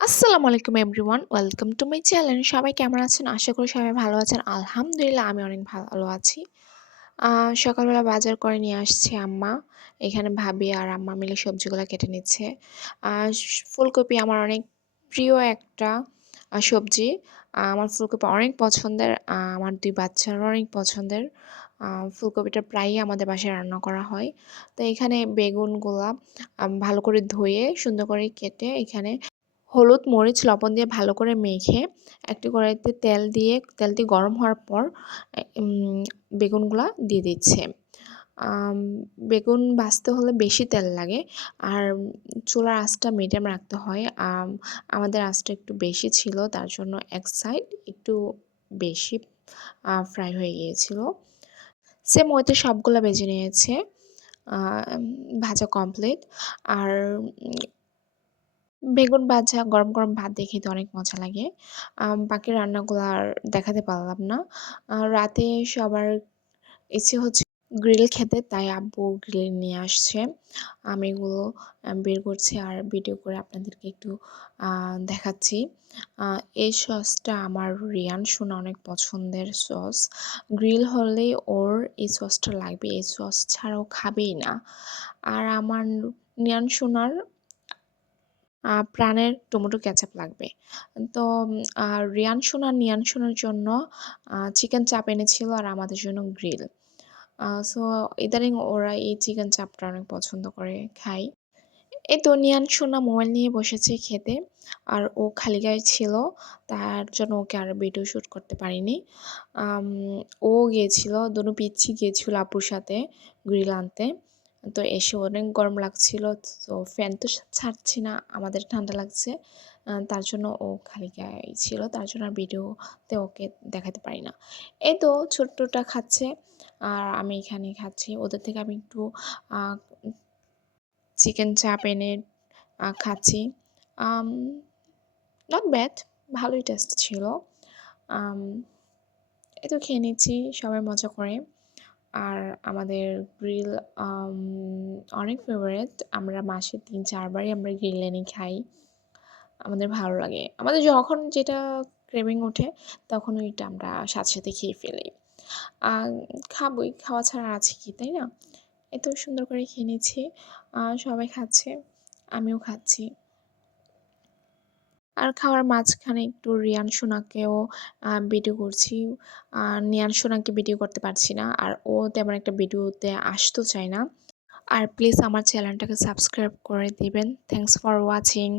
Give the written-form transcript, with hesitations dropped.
আসসালামু আলাইকুম everyone. Welcome to my channel. সবাই কেমন আছেন? আশা করি সবাই ভালো আছেন। আলহামদুলিল্লাহ আমি অনেক ভালো আছি। আ সকালবেলা বাজার করে নিয়ে আসছে আম্মা। এখানে ভাবি আর আম্মা মিলে সবজিগুলা কেটে নিচ্ছে। আ ফুলকপি আমার অনেক প্রিয় একটা সবজি। আমার ফুলকপি অনেক পছন্দের। আমার ২ বাচ্চারও অনেক পছন্দের। আ ফুলকপিটা প্রায়ই আমাদের বাসায় রান্না করা হয়। তো এখানে বেগুনগুলা ভালো করে ধুয়ে সুন্দর করে কেটে এখানে হলুদ, মরিচ, লবণ দিয়ে ভালো করে মেখে একটি কড়াইতে তেলটি গরম হওয়ার পর বেগুনগুলা দিয়ে দিচ্ছে। আম বেগুন ভাজতে হলে বেশি তেল লাগে। আর চুলার আঁচটা মিডিয়াম রাখতে হয়। আমাদের আঁচটা একটু বেশি ছিল তার জন্য এক সাইড একটু বেশি ফ্রাই হয়ে গিয়েছিল। সেম ওয়েতে সবগুলা ভেজে নিয়েছে। ভাজা কমপ্লিট। আর বেগুন ভাজা গরম ভাত দিয়ে খেতে অনেক মজা লাগে। বাকি রান্নাগুলো আর দেখাতে পারলাম না। রাতে সবার ইচ্ছে হচ্ছে গ্রিল খেতে, তাই আব্বু গ্রিল নিয়ে আসছে। আমি এগুলো বের করছি আর ভিডিও করে আপনাদেরকে একটু দেখাচ্ছি। আ এই সসটা আমার রিয়ান সোনা অনেক পছন্দের সস। গ্রিল হলেই ওর এই সসটা লাগবে। এই সস ছাড়া ও খাবেই না। আর আমার রিয়ান সোনার প্রাণের টমেটো কেচাপ লাগবে। তো নিয়ান সোনার জন্য চিকেন চাপ এনেছিল আর আমাদের জন্য গ্রিল। সো ইদানিং ওরা এই চিকেন চাপটা অনেক পছন্দ করে খায়। এই তো নিয়ান সোনা মোবাইল নিয়ে বসেছে খেতে। আর ও খালি গায়ে ছিল। তার জন্য ওকে আর ভিডিও শুট করতে পারিনি। আম ও গিয়েছিল, দোনো পিচ্চি গিয়েছিল আপুর সাথে গ্রিল আনতে। তো এসে অনেক গরম লাগছিল। তো ফ্যান তো ছাড়ছি না, আমাদের ঠান্ডা লাগছে। তার জন্য ও খালি গায়েই ছিল। তার জন্য আর ভিডিওতে ওকে দেখাতে পারি না। এই তো ছোট্টটা খাচ্ছে। আর আমি এখানে খাচ্ছি। ওদের থেকে আমি একটু আ চিকেন চাপ এনে খাচ্ছি। আম নট ব্যাড, ভালোই টেস্ট ছিল। আম এই তো খেয়ে নিচ্ছি সবাই মজা করে। আর আমাদের গ্রিল আম অনেক ফেভারিট। আমরা মাসে ৩-৪ বারই আমরা গ্রিল এনে খাই। আমাদের ভালো লাগে। আমাদের যখন যেটা ক্রেভিং ওঠে তখন ওইটা আমরা সাথে খেয়ে ফেলি। আ খাবোই, খাওয়া ছাড়া আছে কি, তাই না? এত সুন্দর করে খেয়ে নিচ্ছি। সবাই খাচ্ছে, আমিও খাচ্ছি। আর খাওয়ার মাঝখানে একটু রিয়ান সোনাকেও ভিডিও করছি। নিয়ান সোনাকে ভিডিও করতে পারছি না। আর ও তেমন একটা ভিডিওতে আসতেও চায় না। আর প্লিজ আমার চ্যানেলটাকে সাবস্ক্রাইব করে দিবেন। Thanks for watching.